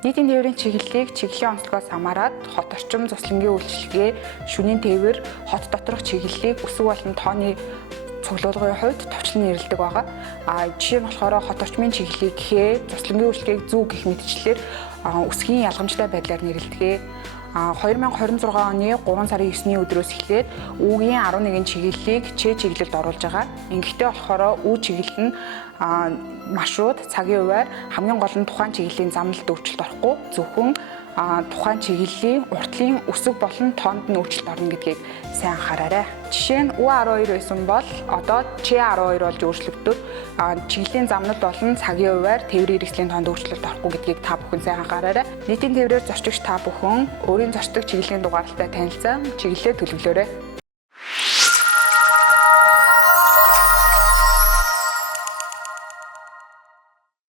Нийтийн тээврийн чиглэлийг чиглэлийн онцлогоос хамааран хот орчим цуслангийн үйлчилгээ, шөнийн тээвэр, хот доторх чиглэлийг өсөг болон тооны цуглуулгын хувьд товчлон нэрлэдэг байгаа. Жишээ нь болохоор хот орчмын чиглэлийг гэхээ цуслангийн үйлчилгээг зүү гэх мэтчлэлээр өсгийн ялгамжтай байдлаар нэрлэдэг. 2026 оны 3 сарын 9-ний өдрөөс эхлээд үүгийн 11 чиглэлийг чиглэлд оруулж байгаа. Ингэхдээ болохоор үү чиглэл нь маршрут, цагийн хуваар хамгийн гол нь тухайн чиглэлийн замналд өөрчлөлт орохгүй зөвхөн тухайн чиглэлийн уртлын өсөг болон тоонд нь өөрчлөлт орно гэдгийг сайн анхаараарай. Жишээ нь U12 байсан бол одоо C12 болж өөрчлөгдөв. Чиглэлийн замнал болон цагийн хуваар тээврийн хэрэгслийн тоонд өөрчлөлт орохгүй гэдгийг та бүхэн сайн анхаараарай. Нийтийн тээврээр зорчигч та бүхэн өөрийн зорчдог чиглэлийн дугаарлалтай танилцан чиглэлээ төлөвлөөрэй.